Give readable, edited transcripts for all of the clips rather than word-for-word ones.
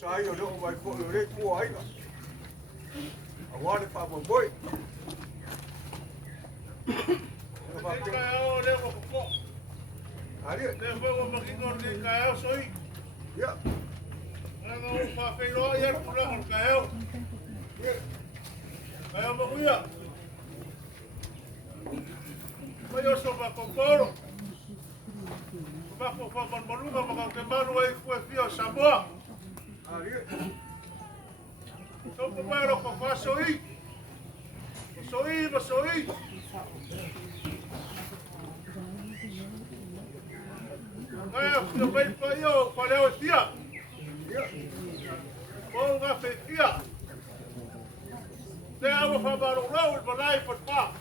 Sai o leo mai ko le ko aiga. Awale pa mo boy. Kaya le mo ko. Ari. Le mo makino le kaya soi. Ya. Ano pa pero ya pula con kaya. Kaya mo kuya. Mayo so pa con poro. Pa ko pa con malunga mga kemano ay fue fio Samoa. Ari. So primero con soi. Soi. Kaya fio pai pa yo, pa leo tia. Bom nga fetia. Te amo fa baro rau il banai pa pa.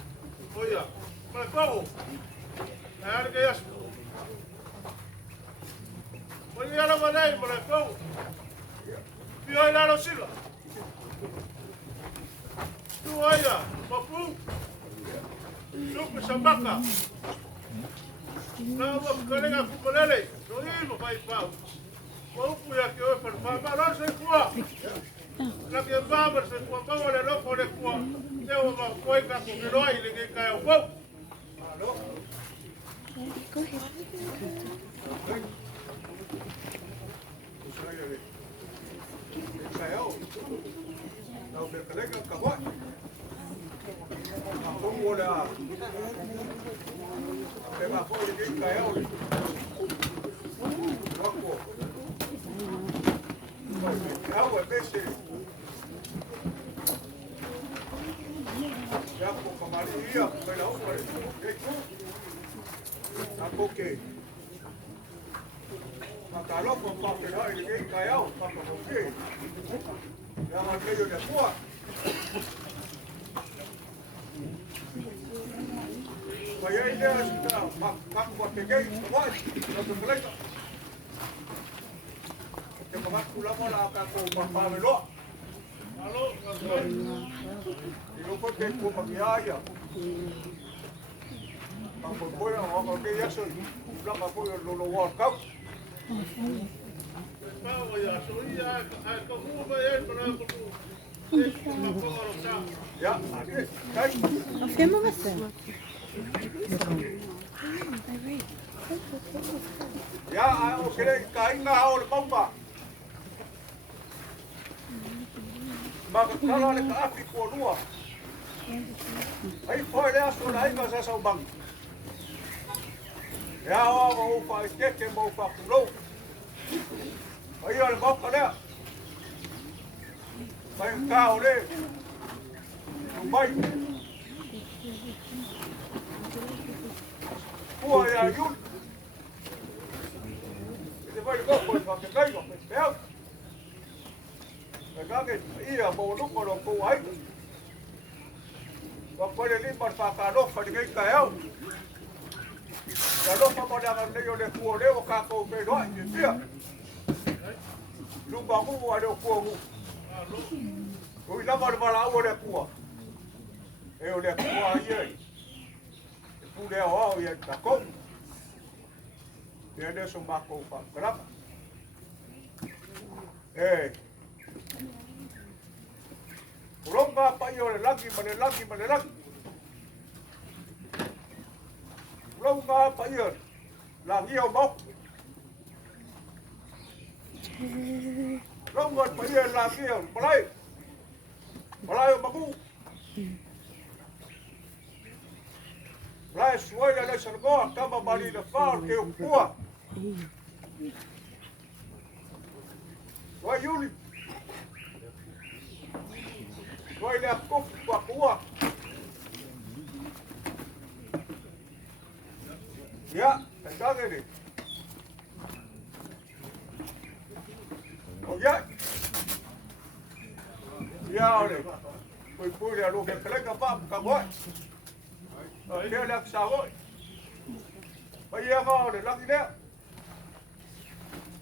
Oia. Pa ko. Ai que es. Oia la banai pa ko. Pio ai la sila. Tu oia, papu. Supu sambaka. Na mo kalenga kupalele. Soimo pai pau. Paupu ya que hoy para mamá se fue. La que mamá se fue, mamá le loco le fue. Yo me fue con que no hay le que cae un poco. ¿Aló? No me colega acabó. Como la te va por el caeo. Loco. Agua pese. Ya por María, pero hombre, ¿qué tú? Tampoco que Macaló con papel y que callado, para que ya más medio de fuá. Vaya idea está, más guatequei, guay, no te colega. Que me calculamos la con Pamelo. Aló, Y no porque como que haya. Cuando fuera, vamos a que ya soy. La papoya lo voy a cabo. Pau ya soy ya como me es para Ya, aquí, Hacemos assim. ya, o que caí na aula bomba. Mas cara le cafi por rua. Aí foi lá só aí mas essa o banco. Ya o faz que mo fa pro. Aí olha banco lá. Vai carro lá. Não vai. Pô, é a Yul. Ele vai ligar para o que caiu, mas pegar que ia bolo colocou aí. Depois ele para cá para ninguém caiu. Já não para mandar meio de fora, o carro melhor, entendeu? Não vamos olhar o fogo. O ilhamar vai lá olhar o eu le kua aí. Tu le o ia ta ko. Dia dia sumba ko pa grava. Romba pa yo le lagi mane. Romba pa yo. Lagi o mo. Romba pa yo lagi o malai. Malai o magu. Lai suai ala sargoa kama mali na far ke ukua. Wai yuli. Wai le kop kwa kua. Ya, entendeu? Ya. Ya, olha. Foi por ali que coloca papo, acabou. Dia nak sawoi. Bayar kau ni lagi dia.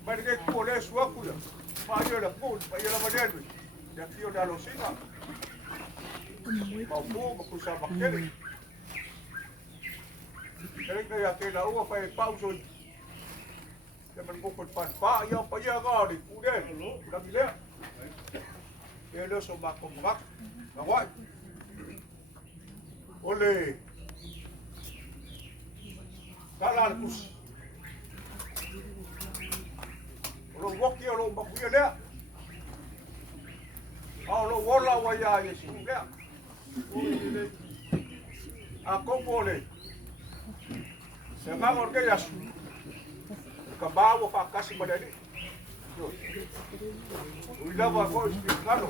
Mereka boleh suaku ya. Bayar dah pun, bayar dah badan ni. Dia kira dah losina. Mau kusah pakai. Mereka yang kena uang pakai pausun. Ya man buku pan pa ya pa ya ga di kude. Udah gila. Ya lo so mak mak. Ngawai. Ole. Kalar kus. Lo woki lo bakuya le. Lo wola wa ya yesu le. Ako pole. Semang orke yasu. Kabawa pa kasi madali. Uila ba ko ispikalo.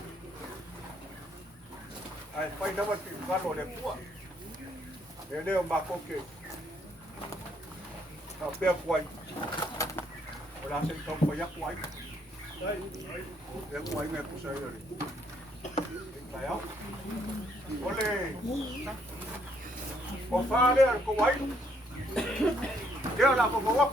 Ay pai dapat ispikalo le pua. Ele o makoke. Tapi kuai. Wala sa itong payak kuai. Yang kuai may pusay na rin. Tayo. Ole. Kofale al kuai. Dia lah pembawa.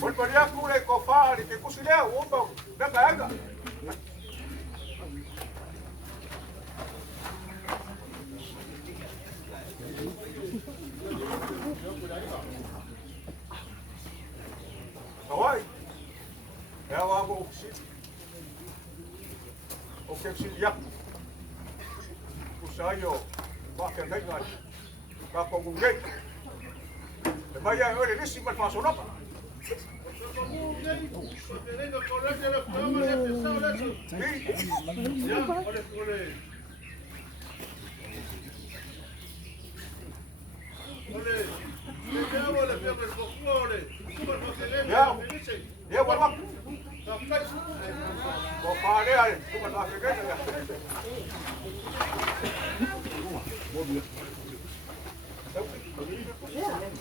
Berperiak mulai kofal di kusilnya, umbang, dah kaya. Kawai, ya wago oksit, oksit yak, usayo, bakal dengan, bakal mungkin, bayar oleh ni simpan masuk apa? Ya, buat kau pade ada, cuma tak kerja ya.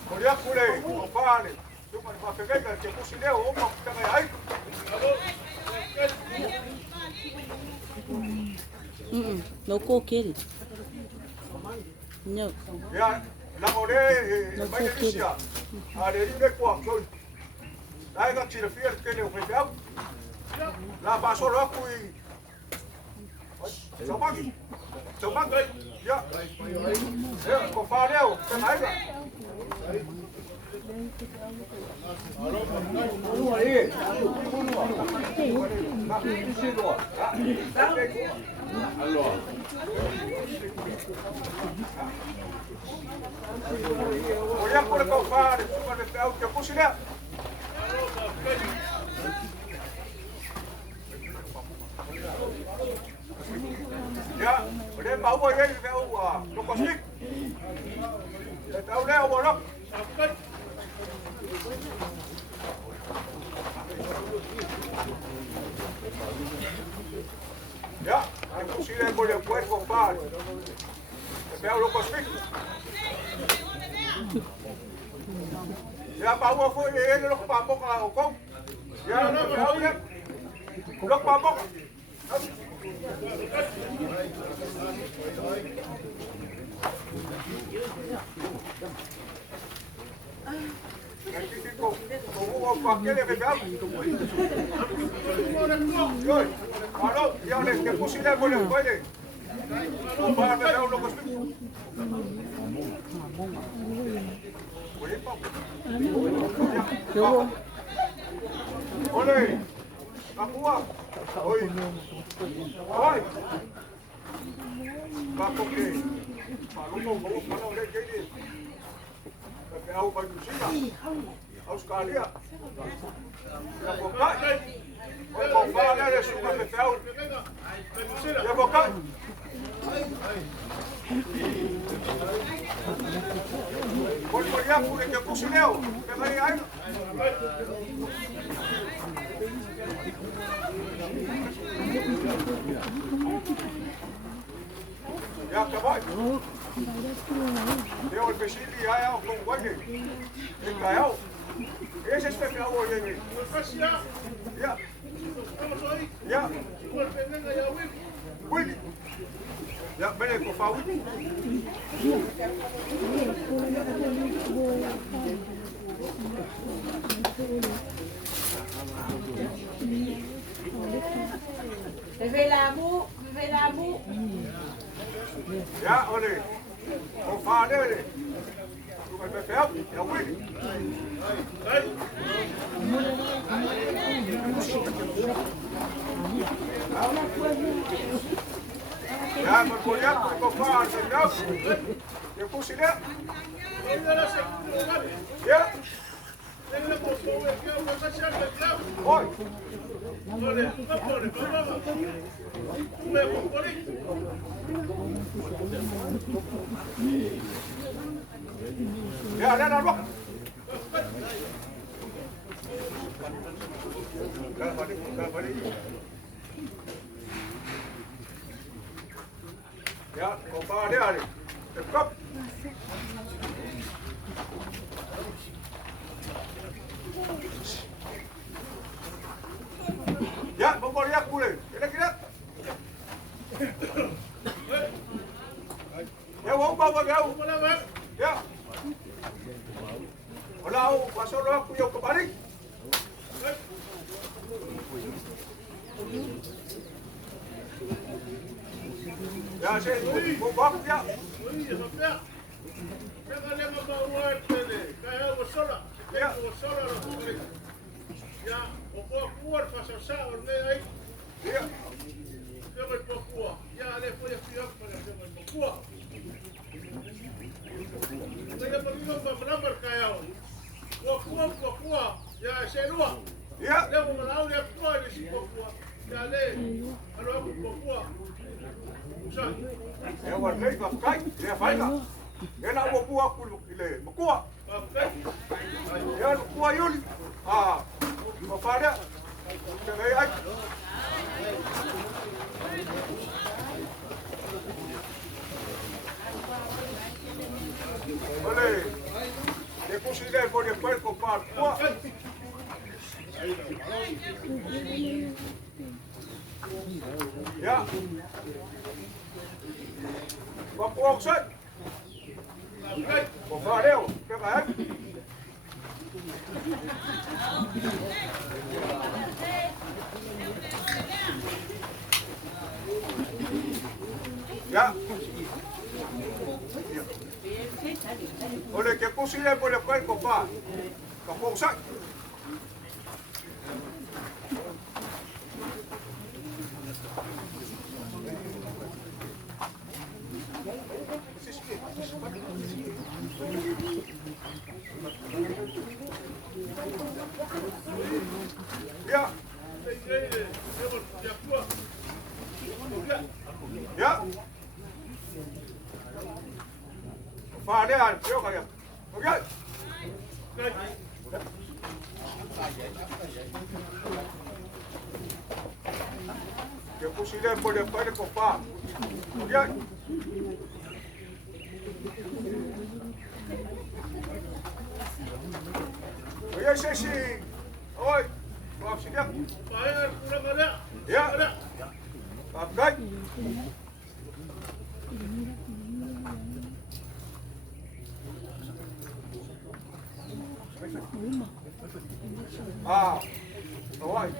Kau lihat kulai, kau pade. Cuma tak kerja, cepu sini, orang tak kaya. Loko kiri. No. Ya, nak orang banyak Malaysia. Ada ini kuat tu. Aiga tira fiel que le ofreceu. La pasó loco y Tomagi. Tomagi. Ya. Ya, compadreo, tem aiga. Uno aí. Olha por compadre, super de pau que cozinha. Ya, udah bawa ya di bawah. Lokasi. Tahu dah orang. Ya, aku sih dah boleh buat kompar. Tapi lokasi. Ya, bawa aku ini lok pabok lah, kau. Ya, tahu ya. Lok pabok. Kau pakai le begal. Yo, paolo, ya le que pusile boleh boleh. Kompar begal lokasi. Oleh, aku oi, oi, aku ke, malu mau leh jadi, tapi aku baju sih, aku sekali ya, bukan, bukan ada suka betul, ya bukan. Por ya por que cocineu, pega aí. Ya acabou. Deu o peixinho e aí com guarde. E caiu. Esse é especial hoje aí. Ya. Ya. Wini. Ya mene ko fa wini. Velamu. Ya ole. Ko fa de. Ko me fe ya wini. Ya, maar voor jou kom maar nou. Je poesie net. Ja. Hoi. Ja, net aan nog. Ja, kom maar daar. De kop. Ja, kom maar daar koelen. Kijk. Ja, wou maar jou. Ja. Hallo, was er nog jou kembali? Ja, zeg, moet wachten, ja. Ja, op Puaatuua Faavae Misiaita. Ja. Semmoinen Puaatuua. Ja, ne pojat sijoittavat semmoinen Puaatuua. Meillä on ilman namarkaaja on. Puaatuua ja se luo. Ja. Ne on laulia toisi Puaatuua. Ja ne haluaa Puaatuua. Ja, wat leuk was kijk, ja, fijn. Ja, nou we kuah kule, kuah. Ja, kuah jullie. Ah, wat vader? Kijk uit. Olé, je considera voor je perco paar kuah. Ja. Wat kuah zijn? Wat vader? Kijk uit. Ya. Oleh que posible por el cuerpo pa. Kapong sak. Ya. Ya. Fadean, yo kaya. Okey. Yo pusile por el padre copa. Okey. Oye, Sesi. Oi. Maaf sih ya. Bayar kurang ada. Ya. Okey. Ah, rồi.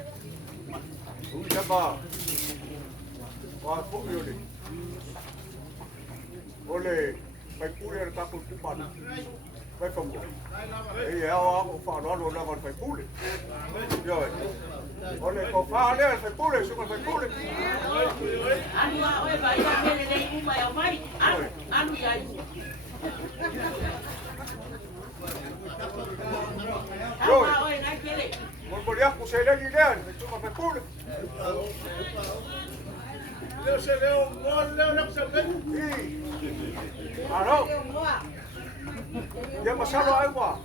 Đúng ra bờ. Và phụ yêu đi. Olê, phải phụ đi ta cũng bắn. Phải phòng ngủ. Ấy eo cũng phá nó luôn là còn phải phụ đi. Rồi. Olê có phá đấy phải phụ đi, xong phải phụ đi. Anu oi vai ya mele nei uma ya mai. Anu ya. Rồi. Oi na kele. Một đứa cũng sẽ đi đen, xong phải phụ đi. Leo se leo, leo nak sampai. À đâu? Nhưng mà sao nói quá?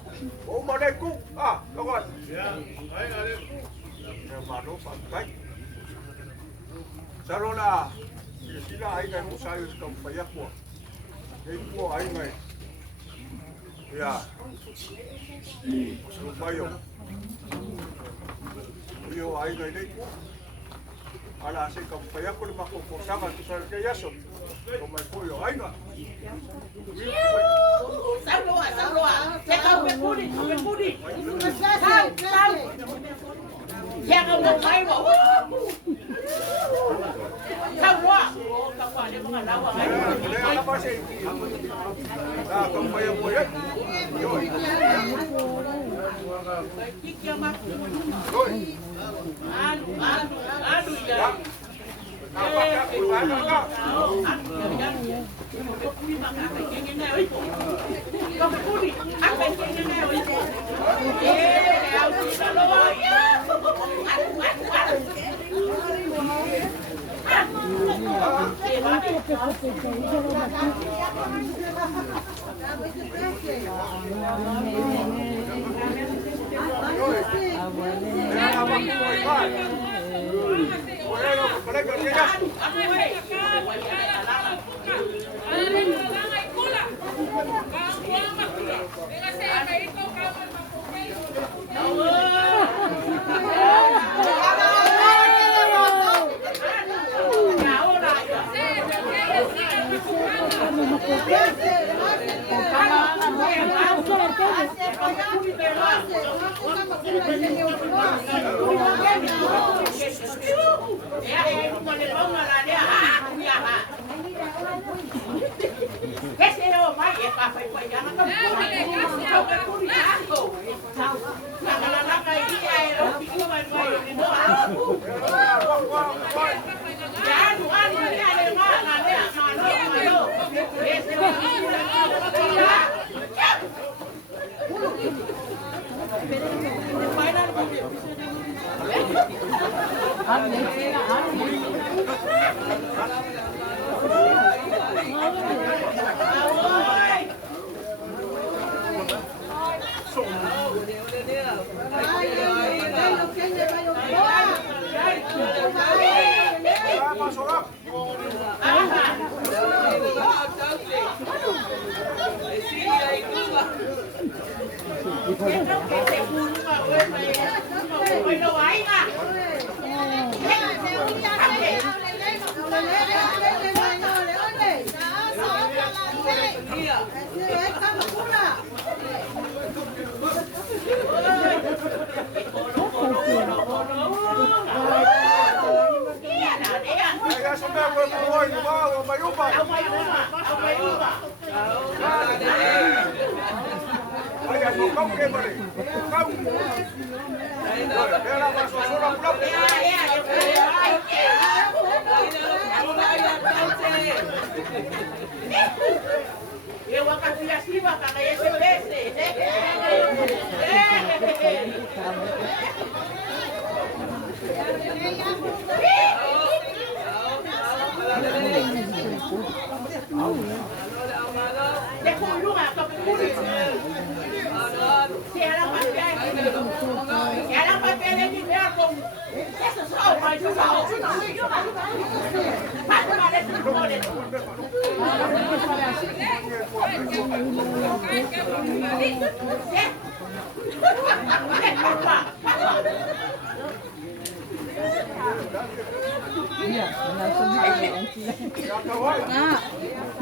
Bố mà đây cũng à, đâu rồi? Ya, ai ada. Nhưng mà nó phản cách. Sao nó là chỉ là anh này không sai cầm phải ép của. Cái của anh này. Ya. Rồi bây giờ anh này đây cũng. ala se ka pa ya ko ma ko sanga tu sa ke yaso ko mai ko yo aiga Saroa. Teka umekudi. Sao. Teka umekaiwa. Saroa. Kapwa dia mengalawa. le apa se ah ko pa ya ko ya yo Kikia maku. yo Aduh ya. apa ka ko ana ka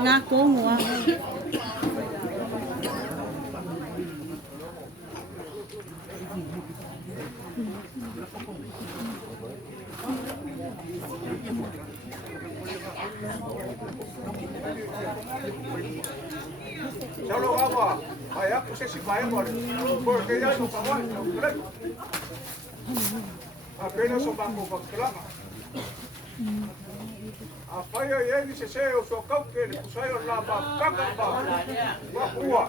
Nga kongwa. Solo agua, allá puse si vayamos, porque ya son para apenas son para clama. A faya yegi se se o so kau ke ni kusayo la ba kaka ba. Wa kuwa.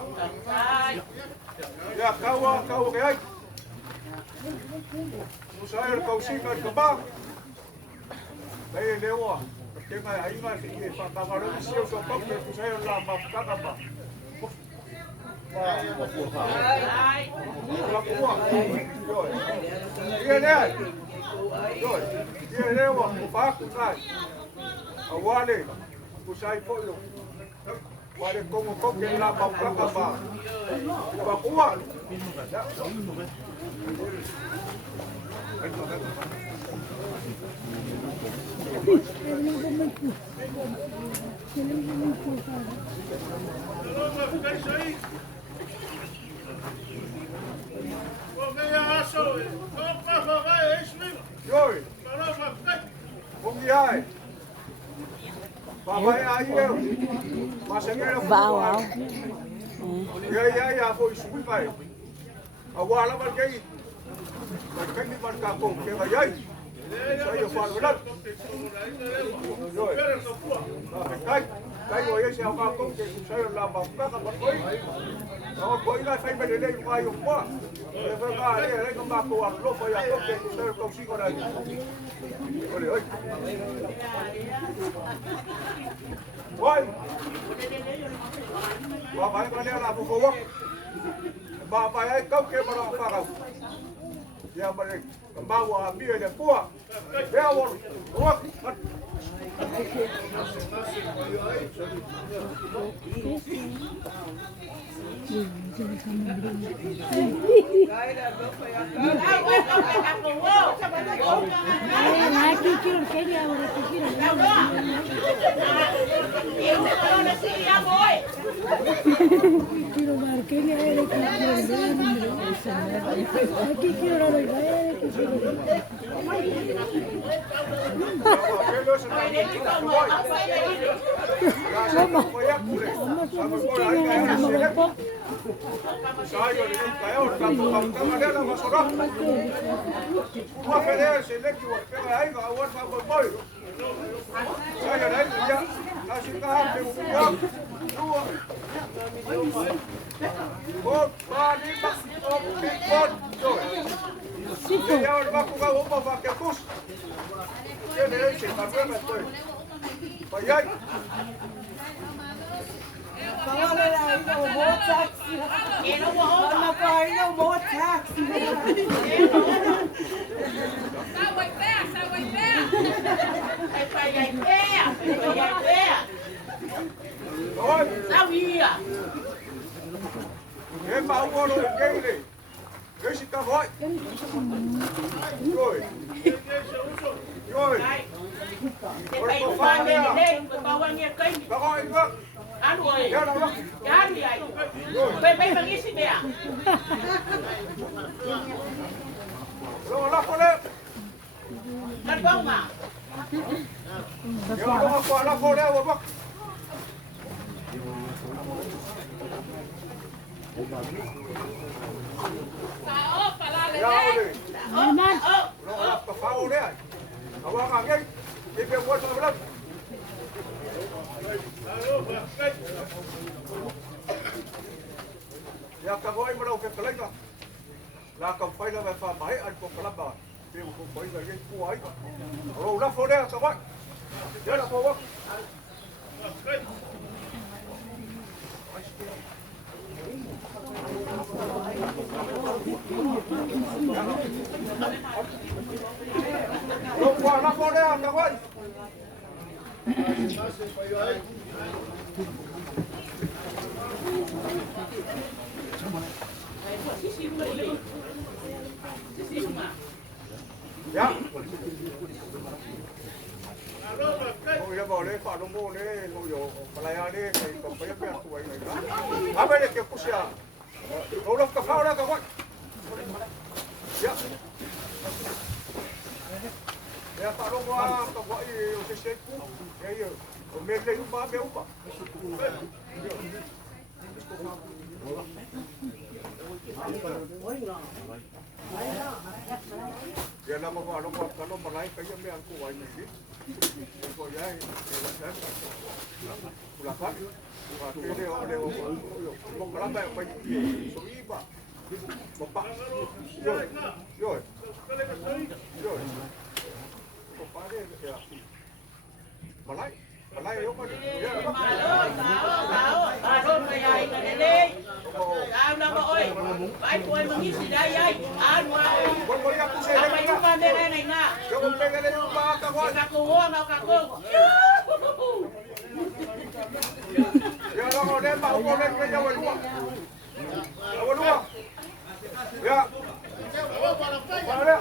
Ya kawa ke ai. Kusayo kau singa ka ba. Dai lewa. Ke mai ai ma ke pa pa ro si o so kau ke kusayo la ba kaka ba. Wa kuwa. Yo. Ye ne. Yo. Ye lewa ku pa ku kai. Awale, kusai polo. Pare como que la papaka ba. Ba kuwa. Yoi. Ongi ai. Papai ai eu. Masengera Vào áo. ya ya foi sui pai. Awala man kai. Man kai ni man ka ko ke ba yai. Saya fal benar. Yoi. Kai yo ya sia ka ko ke saya la ba ka ka koi. Nó có ý là phải bên đây qua dùng quá, để phải qua đây lấy con bạc của lô phải ăn lô kẹt sẽ công sĩ qua đây, coi đi ơi, ôi, bà phải qua đây làm một phố quốc, bà phải ấy câu kia mà làm sao, giờ mà đây, bà qua bia để qua, đeo vào, đúng không? Saya ni kaya orang kampung ada lah masalah. Gua kena select gua kena aiga awak apa boy. Saya dah dia kasih tahap dia buka dua. Bot bani bak bot joy. Dia orang aku kau apa pakai bus. Dia ni sih tapi betul. Bayar. Paolo era no more taxi. No pai no more taxi. Sao đi à? Em bảo mua đồ cây này. Cái gì ta gọi? Rồi. Rồi. Cái qua đây đây, qua qua nghe kênh. Ta gọi nữa. Ăn rồi. Ra đâu đó. Giá gì vậy? Bây bằng ít xin nè. Rồi lắp vào đây. Đặt bông à? Giờ nó qua lắp vào đây một bác. Ra đi. Nó lắp cái phao đấy. Awak angin. Dia buat apa lagi? Ya kagoi mo daw kay kalay na. La kampay na may pamay an ko kalaba. Pero ko koy na yung kuway. Ro na fo na kagoi. Ya na po wak. Ro kwa na fo na kagoi. Ya. Ôi đã bảo đấy, phản động môn đấy, ngồi ở Malaya đấy, thầy cầm phải biết tuổi này đó. À bây giờ kêu cú xia, đâu đâu cà phao đó các bạn. Ya. Ya phản động qua các bạn cái xe cũ, cái gì, mình lấy lúc ba béo mà. Dia nama kalau malai kaya me angku wai ni. Ko ya ulakan. Wa kene ole mo kala ba pa so iba. Bapa. Yo. Yo. Yo. Ko pare ya. Malai. Malai yo pa. Ya. Bảo mày này đi. Sao đâu ơi. Phải quên bằng gì đây vậy? Ăn qua. Apa yung pandera na nga? Yung pega na yung baka ko. Kakuha, mau kakuha. Yan o. o le ma o le ke ya wa lua. Wa lua. Ya. Vale.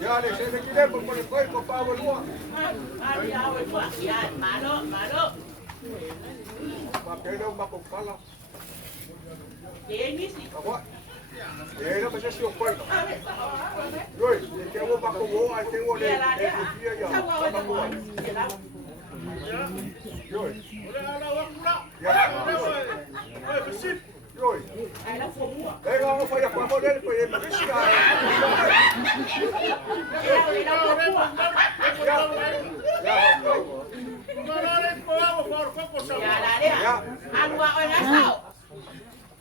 Ya le se le quiere por el cuerpo para volver. Ya, malo. Pa que no va con pala. Ini sih. Apa? Ya no pasa si o cuerpo. Yo, que vos va con vos, al tengo le ya. Yo. Rồi. Đây nó phải là quả bò đen phải mà cái gì à?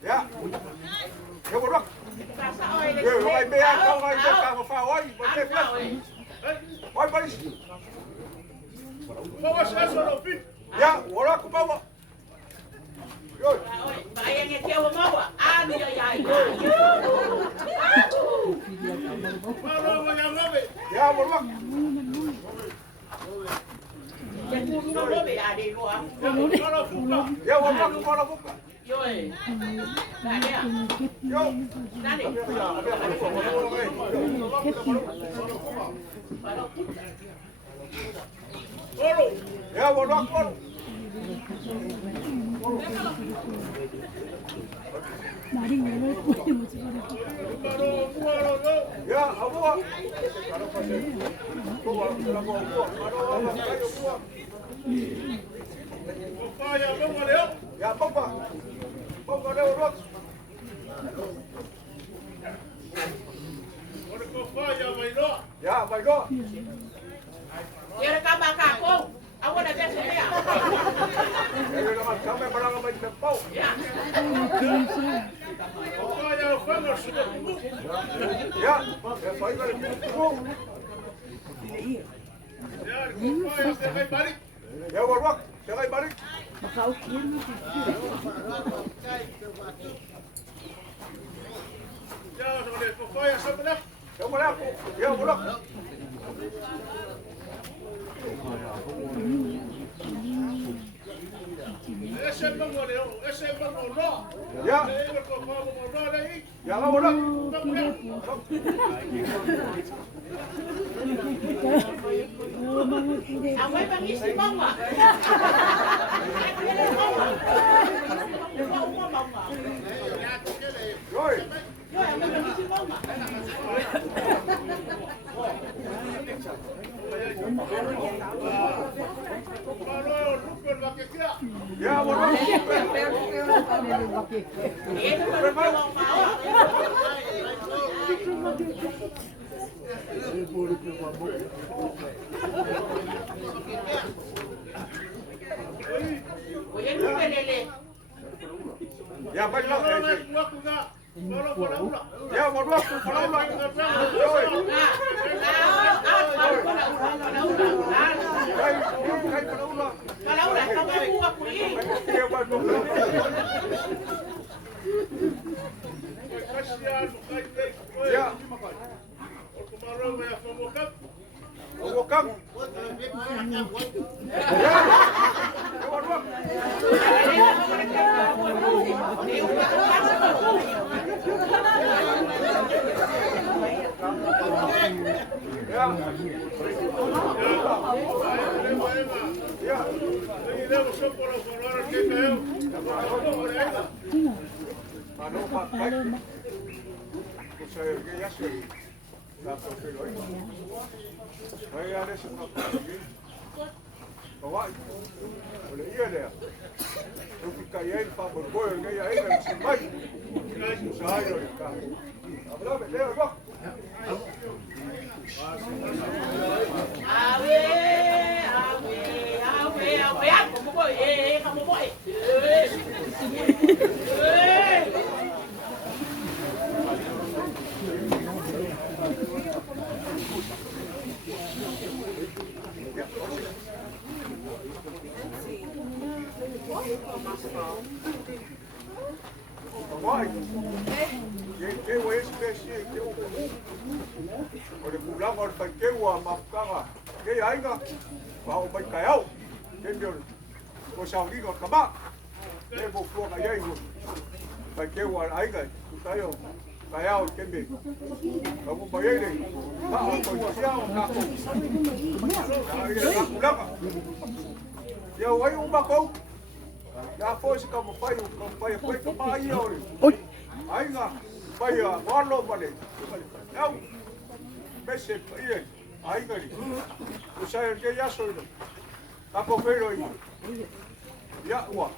Ya. Yo por aquí. Yo voy a ver cómo hay que hacer hoy, porque hoy vais. Vamos a hacer lo fin. Ya, ahora cómo. Rồi. Bayang yang kau mau, anu ya ya. Ya, por aquí. Yang pun mau be ada luar. Ya, por aquí para boca. Yo, nani ya? Yo. Nani? Ya, por aquí. Ya, abuah. Kalau pasal, abuah, kalau abuah, kalau kayu abuah. Ya, papa. Papa dia urut. Ya, baik doa. Ya rekam aku. Awak dah biasa ya. Ya, nama sampai barang apa di tempau. Ya. Ya, ya baik balik. Ya, urut. Jangan balik. Ya, boleh aku. Ya, urut. Ese es no. Ya. Ya, urut. Awak pangisi bawa. Rồi. Yo, awak pangisi bawa. Ya, urut. Itu baru Oye, no me lele. Ya, baik lah. Ya, urut. Kalau Qué pesi ke o le kulanga o le paikeu a mafukanga ke aiga pa o mai kai au ke mio o saurino kama ke mo fuanga iai o paikeu a aiga tutaio kai au ke me ka mo mai ele pa o ko sia o ka ko ka kulanga ia wai o makou ya foi se como pai que pai oi aiga pai a walo vale eu mese pai aiga ri o sai que ya soy ta cofero ya ua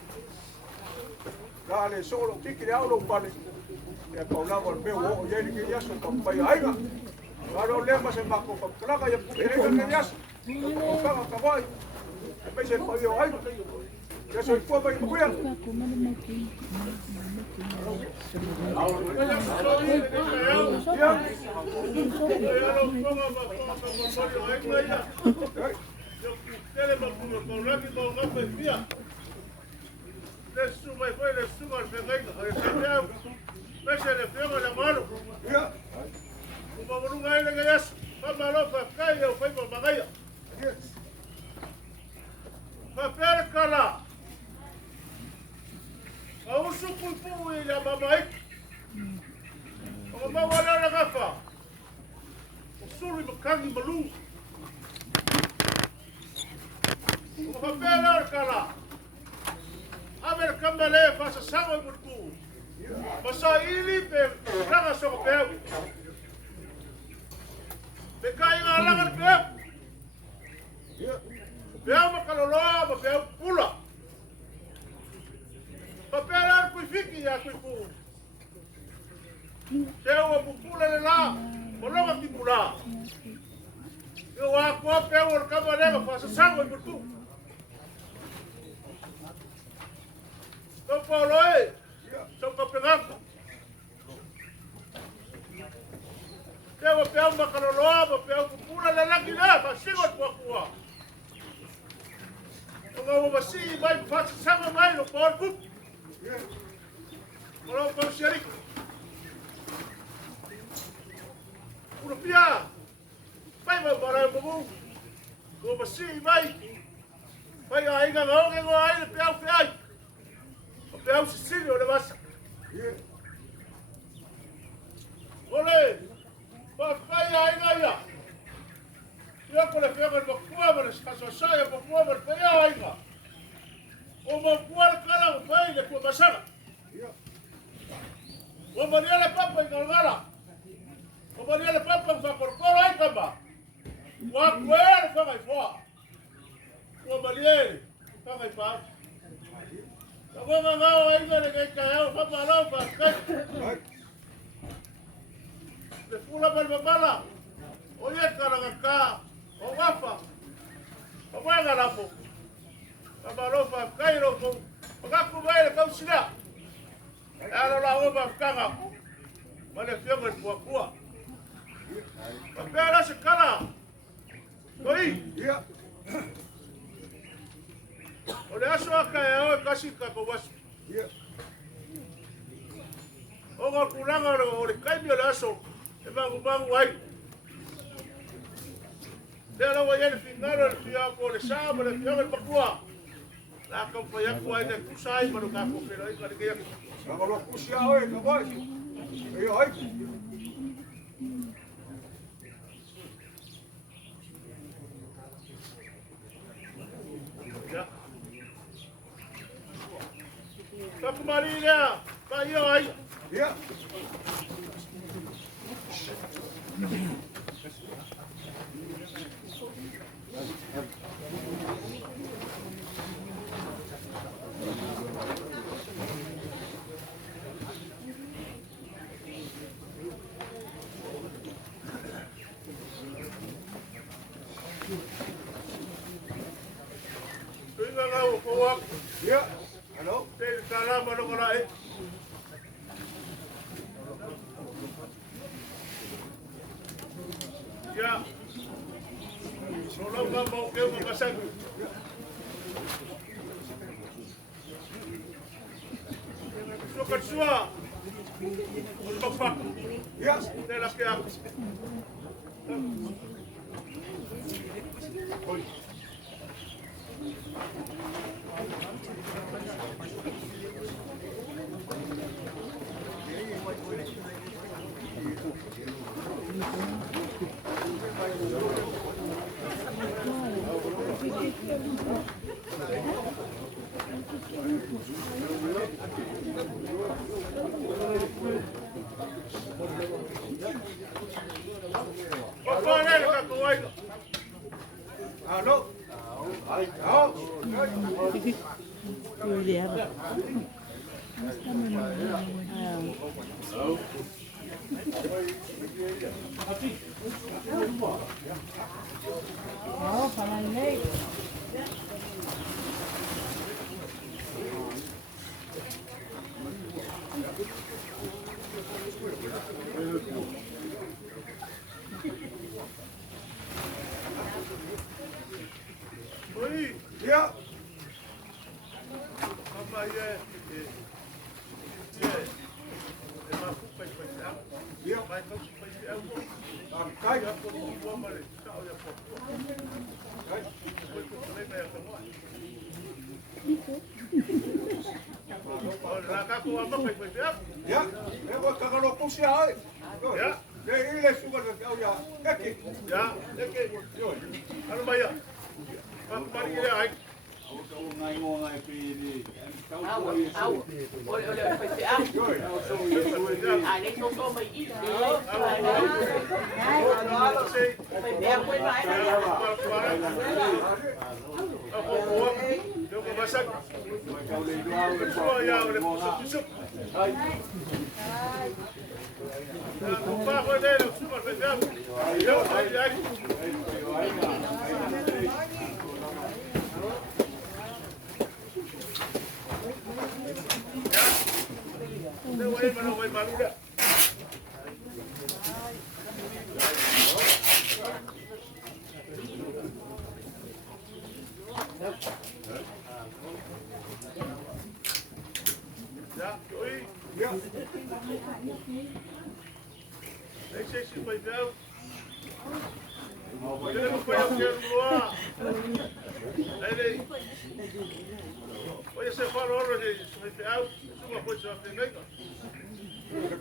dale solo que aulo vale ya paulava el meu o ya que ya soy como pai aiga claro lema se baco claro ya que ya o paga cabai mese pai aiga ya soy pobre y mujer. Au supu i la mamai. O mawala na gafa. O suri makangi malu. O papela kala. Amer kamale fasa sama murku. Masa ili pe raga so pe. Pe kai na laga pe. Pe makalolo ma pe pula. Papela kui fiki ya kui pu. Teo pupula le la, molonga tipula. Eu a ko pe o kamaleva fa sangue por tu. Paolo so kapengako. Teo pe o makalolo, pe o pupula le la kila, fa sigo kwa kwa. O basi vai fa sangue mai no por pu. Olha o Paulo Pura pia. Vai para o bubu. O basi vai. Vai aí galão que vai ele pia o pia. O pia o Sicílio ele vai. Olha. Vai aí galera. Eu quando pego o bubu, mas caso saia o bubu, mas pia aí. O mapuar kala vai le ko basara. O maria le papa i galgala. O maria le papa fa korkora ai kamba. Wa kuer fa mai fo. O maria fa mai pa. O mama ai le ke ka fa malo fa ka. Le fula per babala. O ye kala ka. O wafa. O wa gala fo. Pabalofa kairo ko pagaku vai ka usida ara la oba kanga mane fianga Puaatuua papera se kala oi Ya. ole aso ka e kasi ka ko was Ya. o ga kulanga o le kai le aso e bangu ai dela wa yele fingaro le fia ko le sama le fianga Puaatuua la campanha com a ideia que sai para o carro pero aí para que Agora puxa oi, tá bom? Ei, oi. tá com Marília vai aí Ya. Ya. Hello. Tem calama no coração. Ya. Solo vamos que eu passar. Sua Papa. Ya. De la que hago. Alo. Ya. Ya, eu vou cagar no puxar aí. Ya, ele suba do teu ya. Aqui. Ya, aqui. Ano ba ya? Pari ile ai.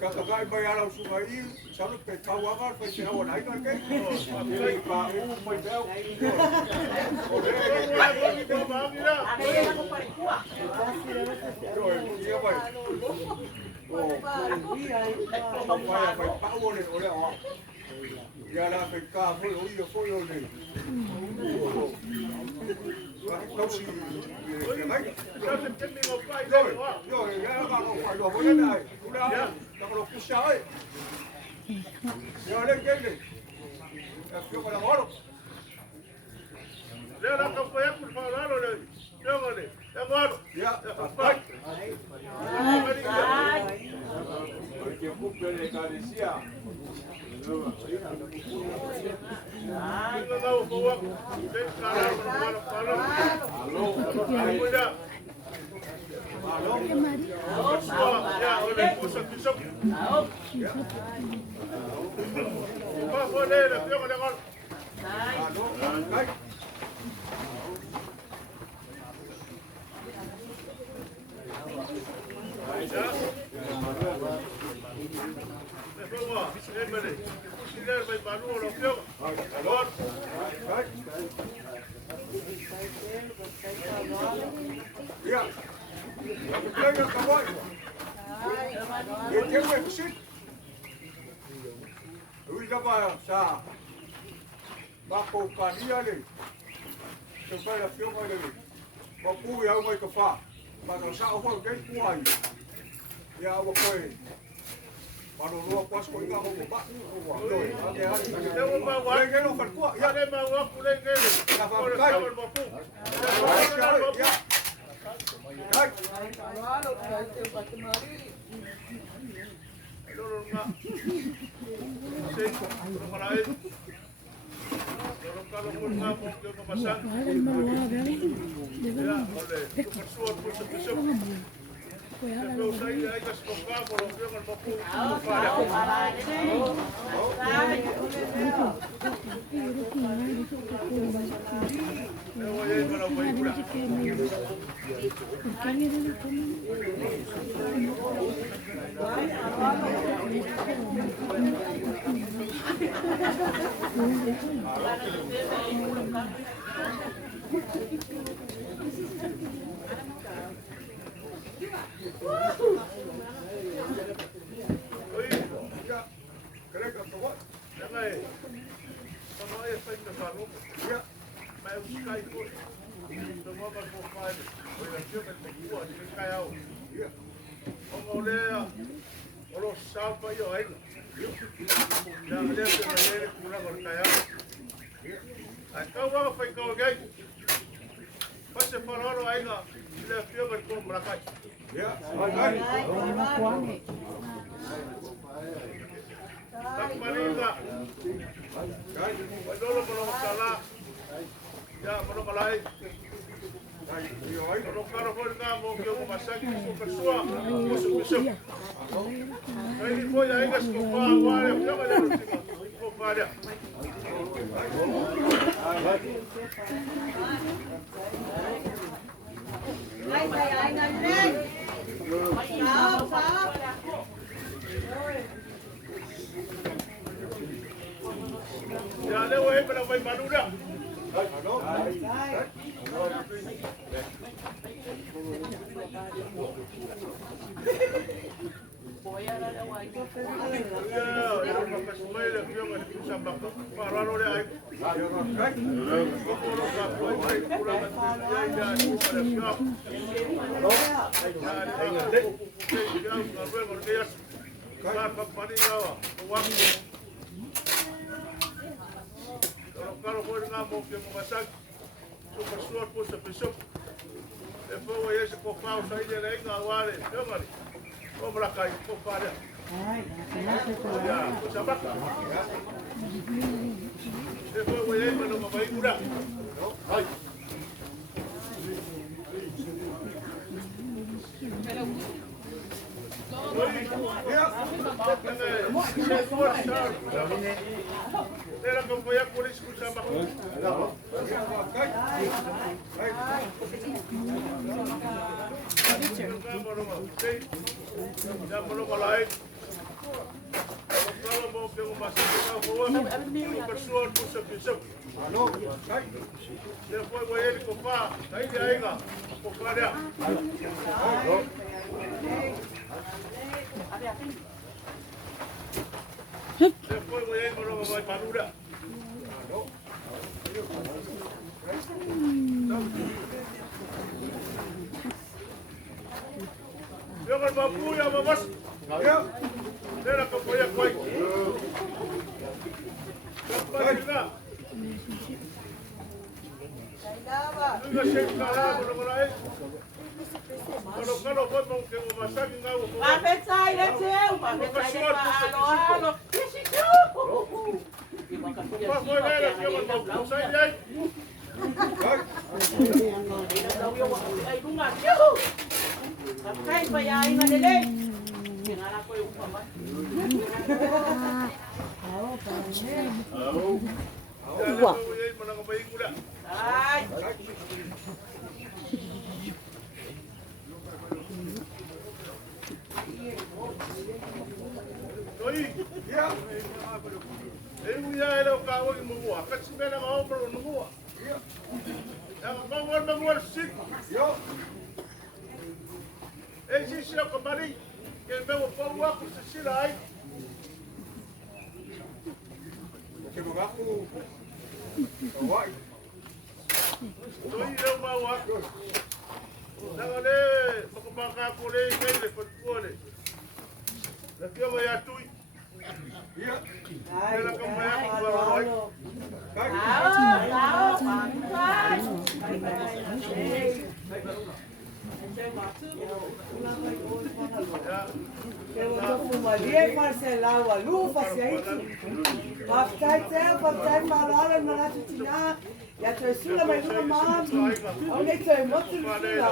Kakagai mai ala sunga I salu pe kawaga pe te awa nai nai ke ai pa u mai te au ia vai o vai pa ole ole o ia la pe ka foi o ia foi o le não se yo ya ga no fa lo voy a dar Não vou puxar aí. E olha aqui. É porque eu vou agora. Já na campanha por falar, olha. Já olha. Agora. Já. Vai. Porque o público ele carecia. Não dá o boa. Tem caralho para falar. Alô. Cuida. Ya, oleh pusat pisau. Apa boleh dah, dia boleh kau. Ya. Kaya kawai. Dia mai kusit. Ui lava sa. Bako kania le. Se fai la fioma le. Ba pu ya mai ka fa. Ba ka sa ho ke kuai. Ya wa koi. Ba no ro pas ko inga ho ba. Ya no fal kuai. Ya le ma wa ku le ke. Ya fa kai. Ya. Kai. Pero sai ai ka skoka mo lo pio mo pu. Ja toi sula mai kuna maami. Au nei toi motu sula.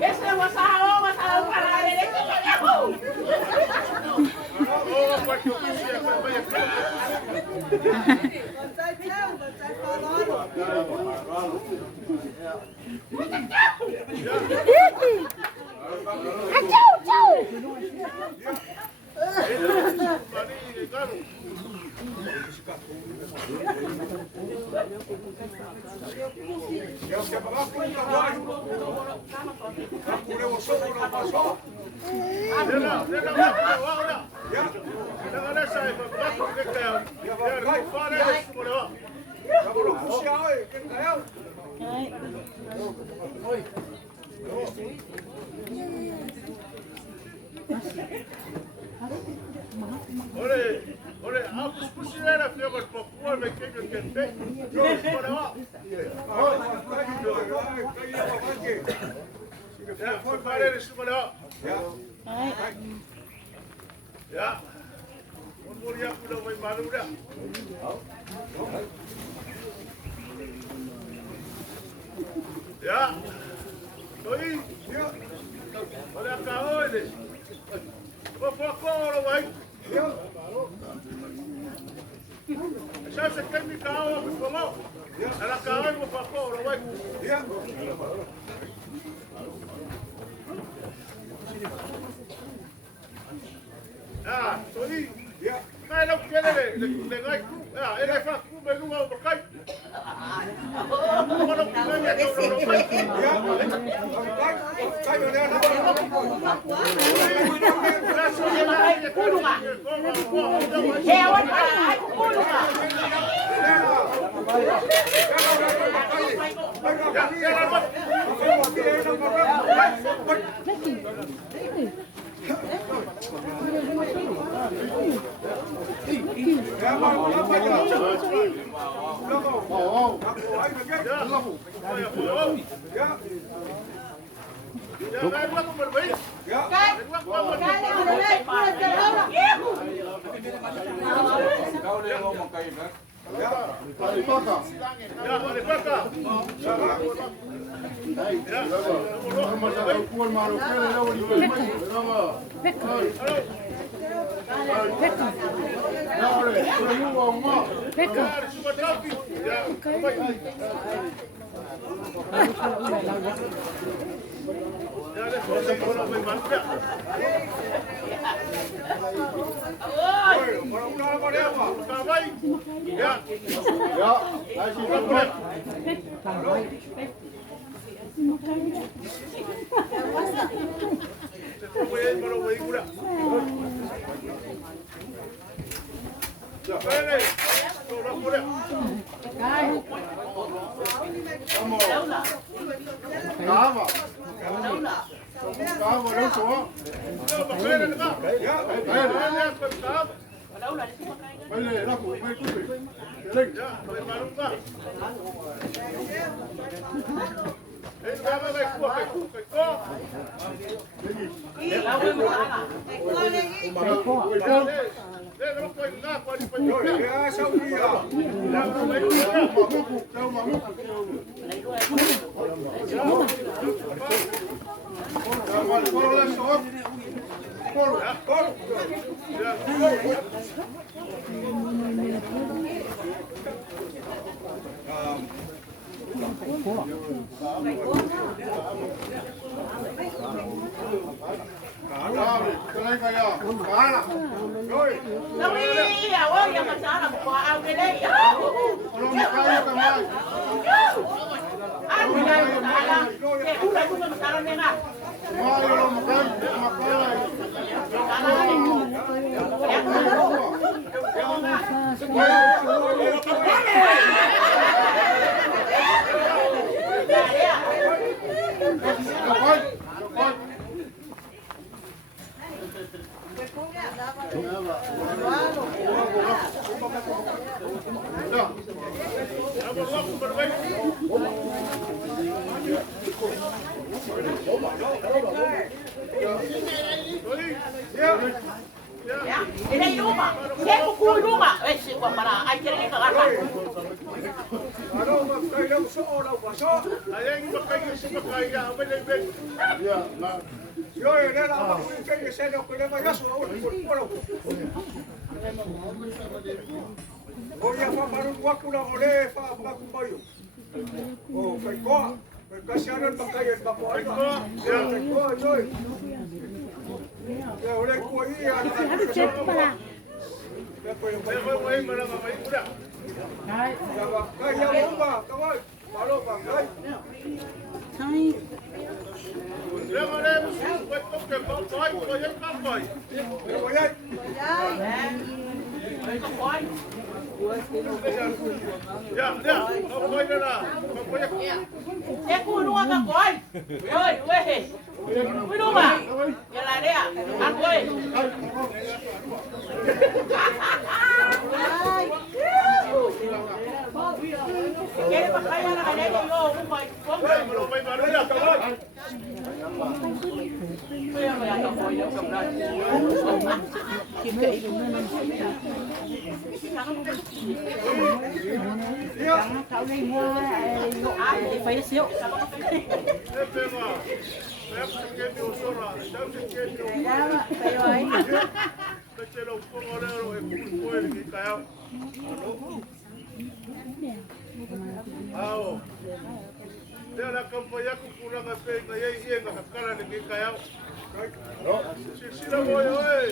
Ese wasao para le Ole, alkus pusiera fiovas pokua me kekö kente. Ja, foi parede sumana. Ja. On mulia kulo vai maluda. Ja. Toi. Olha cá hoje. Vou paolo vai. Já se quer me calar, me falou. Ela caiu e vou paolo vai. Ah, Tony. Mas não quer ele vai cu. Ah, ele vai cu, mas não vai cai. Não vai Ya, ini rumah. Saya kuku rumah. Si kuah para ai kira kita kan. Ano magkailang sa oraw baso? Ayang makaya sa makaya, abay na ibig. Yo, nena ako yung kayo sa inyo, kung naman yaso, ulo. O yan pa parang wako lang ulit, pa bayo. O, kay ko, kay kasyanan ba kayo, bako ay ko. Kay ko, yoy. Ya, ulit ko iya. Check pala. Kaya ko yung Kaya ko yung mga mamay ko na. kaya mo ba, kaway? Palo ba, kay? Hi. Kaya ko na yung suwet ko kay Pampay, ko yung Pampay. Kaya ko yan. Ya, Pampay na na. Pampay ako. Saya kuku rumah kan kuai. Oi, weh. Kuku rumah. Jalan dia. Aku. Kaya makaya na kanila yo, umay. Ay, malupay maro na, kaway. Kaya kaya ako yo sa brad. Phải là xíu. Siyempre nga, kaya ko sa kemi usura, kaya ko sa kemi usura. Kayo ay. Kasi lang po nga rin, kukuha yung kaya. Ao. Kaya nakampaya ko kurang ang pay na iya nakakala ng kaya. Sila mo yun, oy.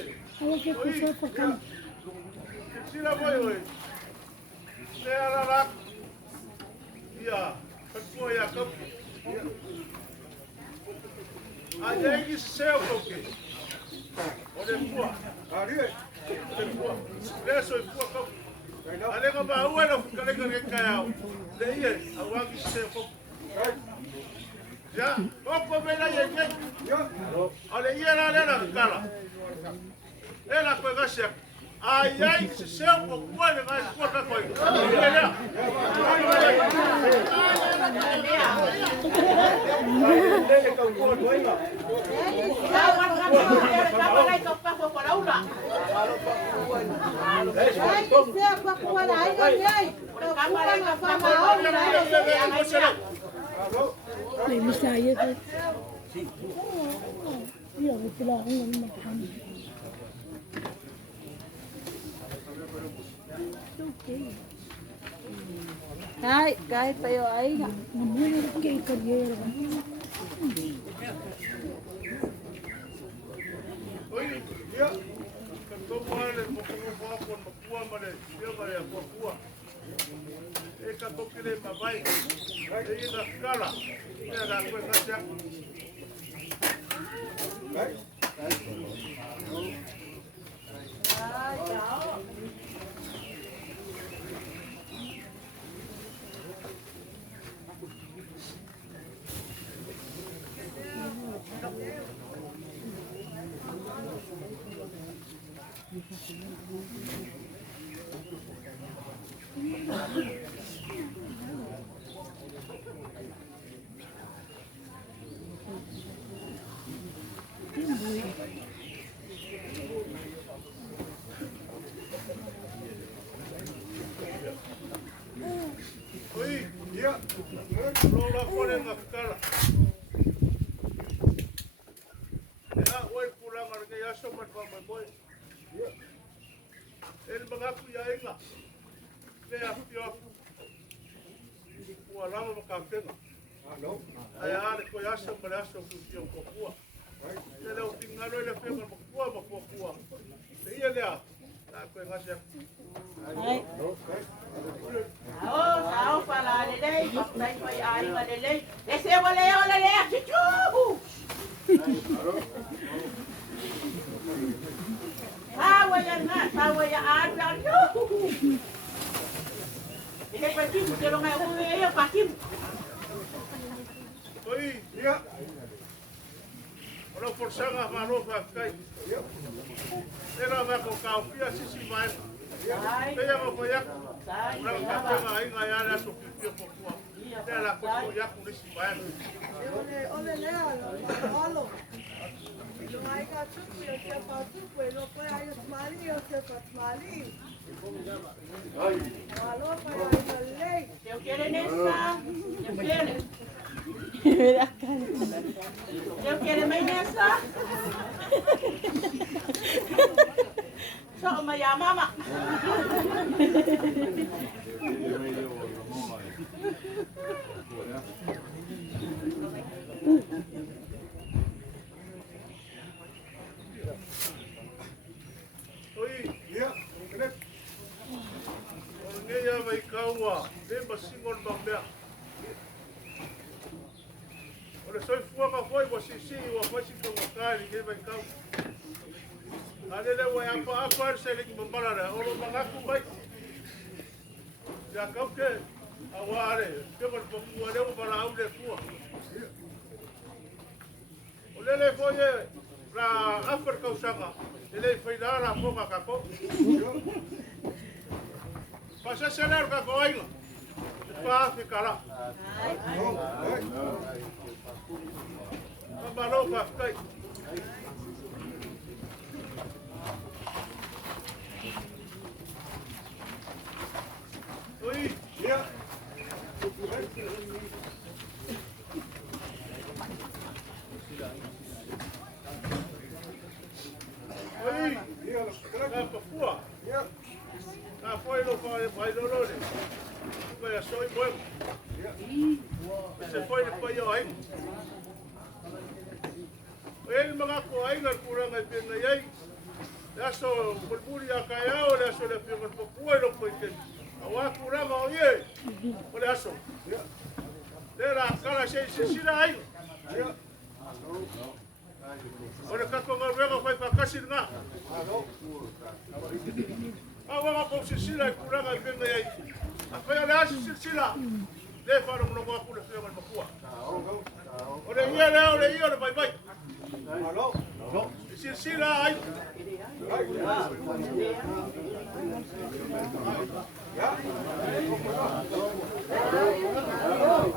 Sila mo yun, oy. Kaya lalak. Iya, pagkuya ka. Ada yang sel koke. Oleh kuah. Ari, Oleh kuah. Leso kuah kau. Ada yang bawa lah kalau kau kaya. Dia awak sel koke. Ya, apa bela yang ni? Oleh ia lah dia nak kalah. Dia nak kau kasih. Ayai sel koke kuah dengan kuah kau. Dia. May Bisaya ka. Iya, pala akong makan. Okay. Kahit tayo ay nabuhay kay karyera. Oi, ya. Ketua le mokua pun mokua male, dia male mokua. Eka tokile mabai. Dia nak kalah. Dia nak kau kasih. Oi, ya. Lola pone ngakala. Ya, oi pulang harga ya somat pamai boy. El mengaku ya ingat. Dia pio. Kualama makakena. Ai ada ko ya so maraso kusio kokua. Ele o tingalo ele pega makua. Dia dia. Tak ko ngasih. Hi. Sao pala lelay, paktay pa ay nga lelay. Ese wala yo lelay, chuchu. Tawa yan nga, tawa yan lang. Ini pakim, pero nga uwi yung pakim. Oi, ya. Ora força nga mano pa kai. Era va ko kau pia sisi mai. Ay, Kaya mo pa yak. ay, Ora ka nga ai nga ya na so pio kokua. Nela ko ya ku ni sipan. Ole lea, paolo. Aiga tupu yo te patupu, no koe ai smali yo te patmali. Alo pa yo aiga lei. Eu quero nessa. Eu quero. Eu quero mais nessa. Só uma ya mama. Oi, Ya, kene. ne ya mai kaua, ne masingon bambea. Ole soi fuanga foi wa sisi wa fasi ko makali ke mai kau. Ale le wa apa se le ki mambala ra, olo mangaku mai. Ya kau ke aware, ke ko ko le wa para au le tua. Ole le foi ra Afrika usanga, ele foi dar a foca kako. Pasa senar ka ko ai. Pa fikara. Paolo fa kai. Oi, Ya. oi, Ya, kene. ka pua. Ya. Ka foi no vai no lore. Vai soi bom. Se foi depois eu ai. Ele mga ko ay nagkurang ay pinayay. Daso pulpuli akayao daso le pingon pokua no poiken. Awa kurang o ye. Ole aso. Dera kala sei sila ay. Ole kako ngavega fai pakasir nga. Awa ko sila kurang ay pinayay. Akaya le aso sila. Le faro no ko aku le pingon pokua. Ole ye le bye bye. Alo. Sila ay. Ya.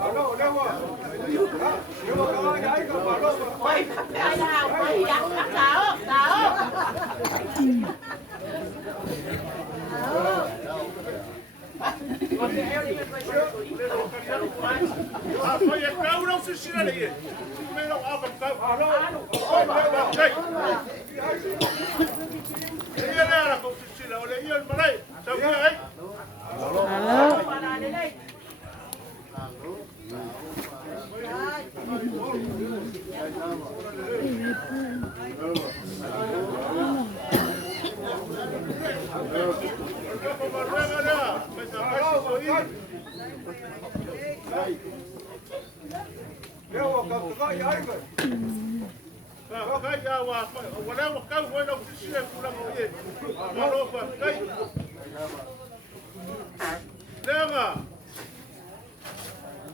Alo, lewa. Ya, lewa ka ai ai ka palo. Oi, ai nào, oi, ya, tao. Oye, kau não se sila le ye. Me lo hago kau. Alo. Ia le ara kau se sila, ole ia el malai. Sau ia ai. Para nele. Kau marrega le. Me takasi ko i. Lewa ka ai ai ka. Kai ya wa. Wala wa kau foi no se sila kurang o ye. Malo fa kai. Lenga.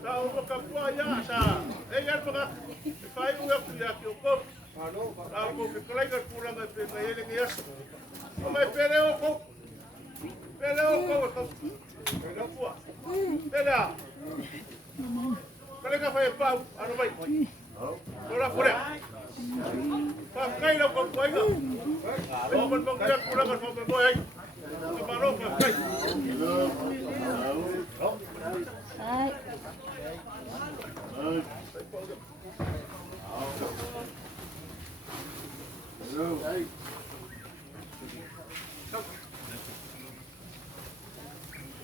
Kau ka pua ya sa. E ya pa. Fai u ya ki o ko. Alo. Aku berkelai kurang apa yang ini ya. Kami peleo kau kau. Pela. Kalau kau faham pau, anu baik. Orang boleh. Pakai lo kau baik. Kalau pun dia kurang kau baik. Kemarin pakai.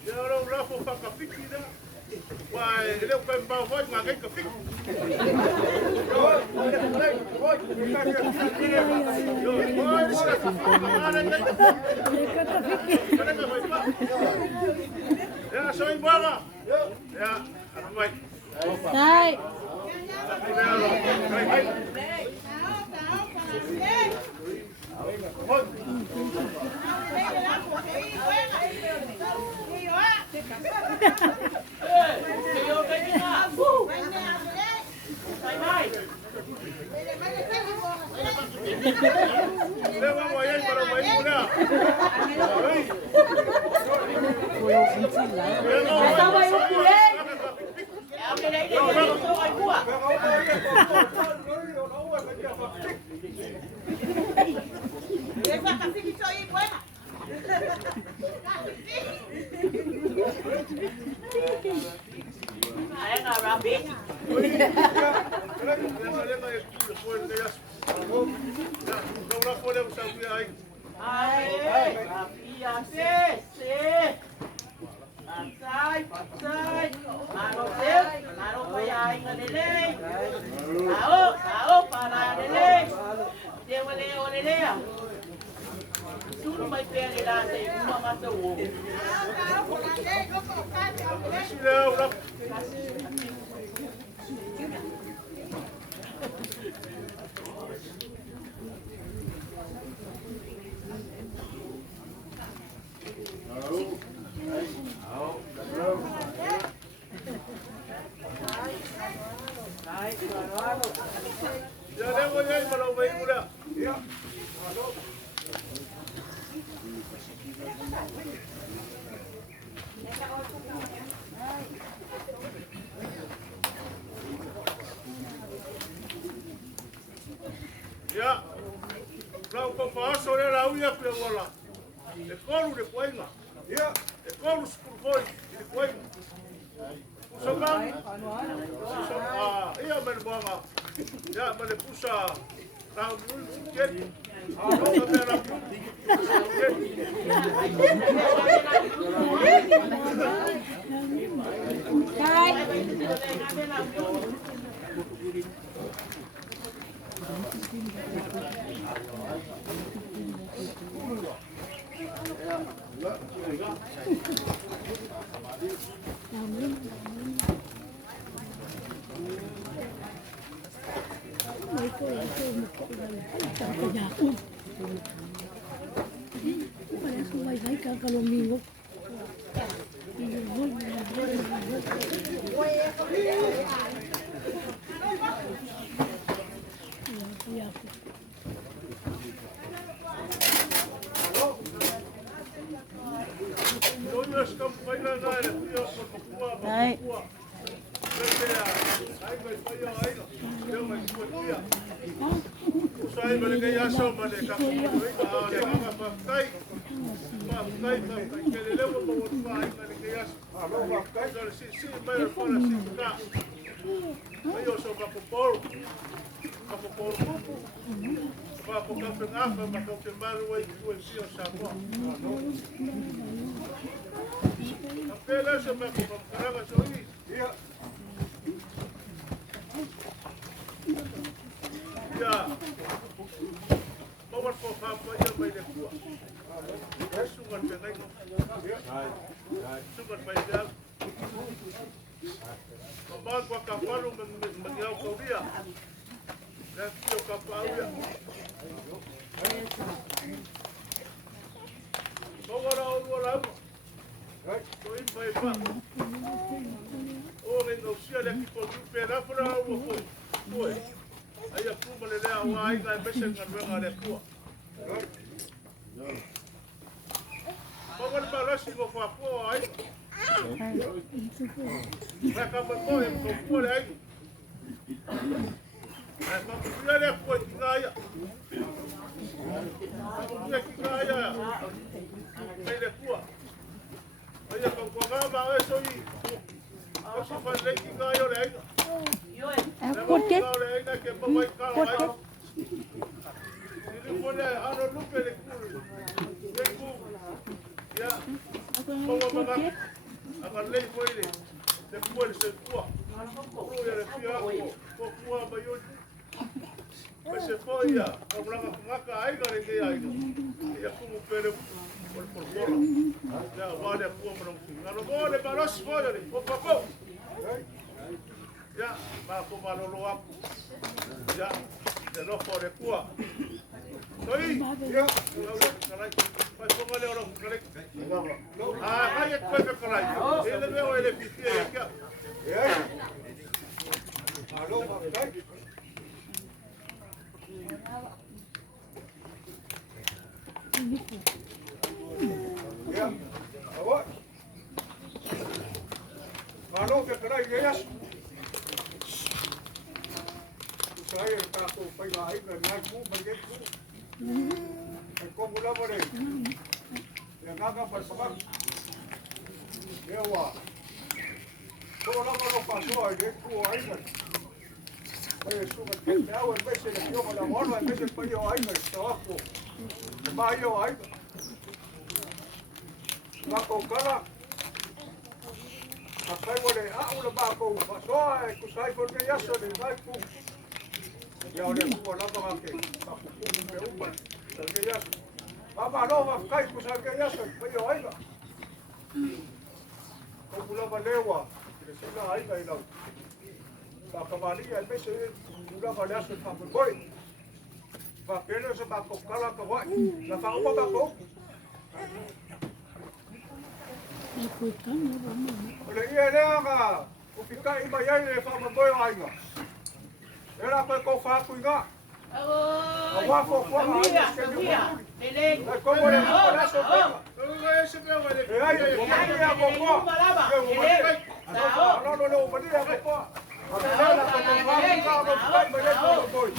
Ya orang rafu pakai fikir dah. Wah, dia bukan bawa ngagai ke fikir. Ya, soy buena. Ya, baik. Sai. Estaba Ya, lau ko paso le la uia pe wala. E kolu le kuenga. Ya, e kolu skurfoi le kuenga. Usama. Ia men boanga. Ya, men pusa. Rau nul ket. Rau me ra. saya kako paiga aiga nai ku bagi ku. Ko mula bare. Ya ngaga pasabak. Ewa. Ko la ko paso ai ku aiga. Ai suka ke au el bese le yo la morla el bese paio aiga trabajo. Maio aiga. Mako kala. Akai wale aula bako pasoa ku sai ko ke yaso de vai ku. Ya ole ku la ba ke. Aku ku me upa. Ke yaso. Baba no va kai ku sai ke yaso paio aiga. Ko kula balewa. Que sila aiga ila. Ba kavalia el bese kula balewa se pa boy. Ba pele se ba ko kala ka wa. La fa upa ba ko. Ole ia lea ka upika ima iai le whamamoe ainga. Era koe kou whakuinga. A wako whanga ainga skemia. Ai komo le hapa naso whanga. E ai, whamania ko koa. Ke umakai. Anono le umania ko koa. A me lea ko kou whakuinga o no kai ma le whamamoe.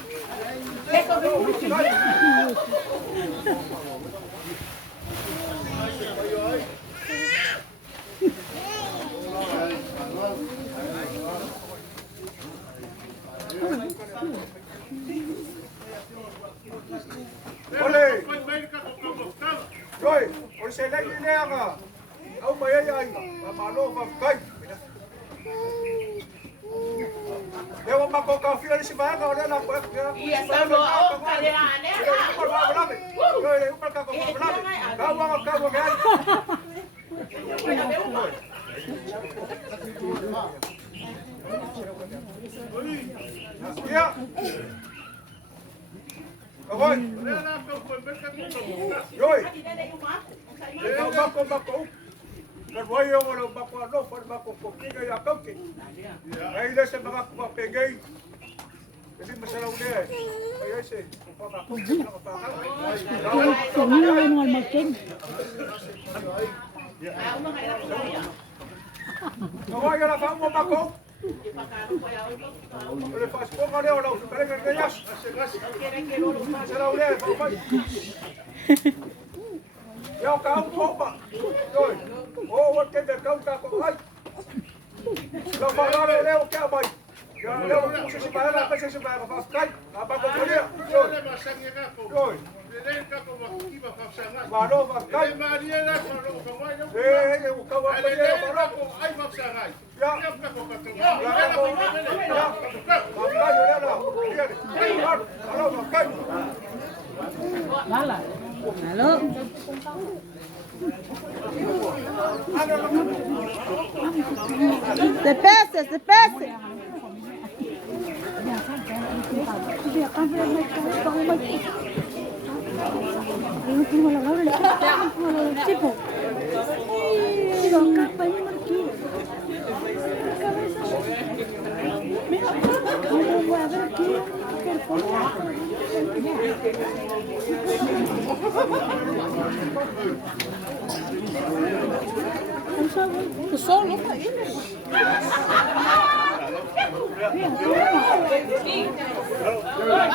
Rồi, ôi xe lấy đi nè à. Ông mấy anh mà nó vào cây. Nếu mà có cà phê thì phải vào đây làm bữa. Iya sama oh kalian ya. Rồi, đấy cũng có làm. Cao vào cái. Iya. Rồi. Rồi. Bako. Dan wayo wala bako ano, bako kokiga ya koki. Ay ile sa mga kupapegay. Kasi masalaw niya eh. Ay si, kupapakok na kapakal. Kami na yung magkin. Kawayo na pa mo bako. Ole faz po ka leo na usapere ka kayas. Masalaw niya eh, papay. Yo ka po ba? Rồi. Ô, cái việc công ta cũng hay. Lo mà lo leo kéo mày. Leo cũng sẽ bài là phải sẽ bài vào cách. À ba con kia. Rồi. Rồi. Mà nó vào cách. Ê, câu vào đây mà nó cũng ai vào sang này. Ya. Ya ka ko ka. Ya ka ko. Ya. Vào đây rồi đó. Kia đi. Alo vào cách. Lala. Halo. Se pese. O sol não tá aí, né? Vai.